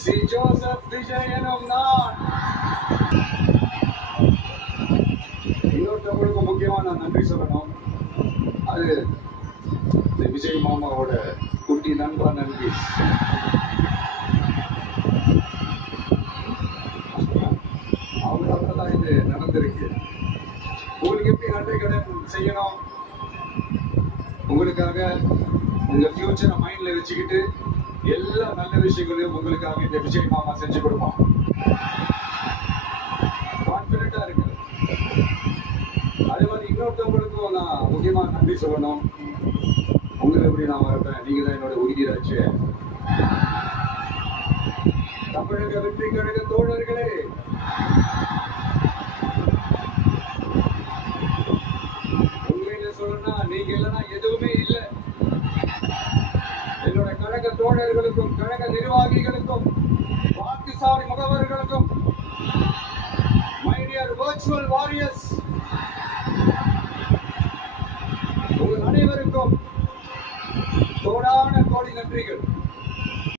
C Joseph Vijay எனும் நான். இன்னொருத்தவங்களுக்கு முக்கியமா நான் நன்றி சொல்லணும். அது இந்த விஜய் மாமாவோட குட்டி நண்பா நன்றி. அவங்களால தான் இது நடந்திருக்கு. உங்களுக்கு எப்படி நன்றி கடன் செய்யணும்? உங்களுக்காக உங்க ஃபியூச்சரை மைண்ட்ல வச்சுக்கிட்டு எல்லா நல்ல விஷயங்களையும் உங்களுக்காக இந்த விஜய் மாமா செஞ்சு கொடுப்பான். கான்பிடண்டா இருக்கு. அதே மாதிரி இன்னொருத்தவங்களுக்கும் நான் முக்கியமா நன்றி சொல்லணும். உங்களை எப்படி நான் வரப்பேன், நீங்க தான் என்னோட உறுதியாச்சு. தமிழக வெற்றி கழக தோழர்களே, உண்மையில சொல்லணும்னா நீங்க இல்லைன்னா எதுவுமே இல்லை. என்னோட கழக தோழர்களுக்கும் கழக நிர்வாகிகளுக்கும் வாக்குசாவி முகவர்களுக்கும் மை டியர் வர்ச்சுவல் வாரியர்ஸ், உங்கள் அனைவருக்கும் கோடான கோடி நன்றிகள்.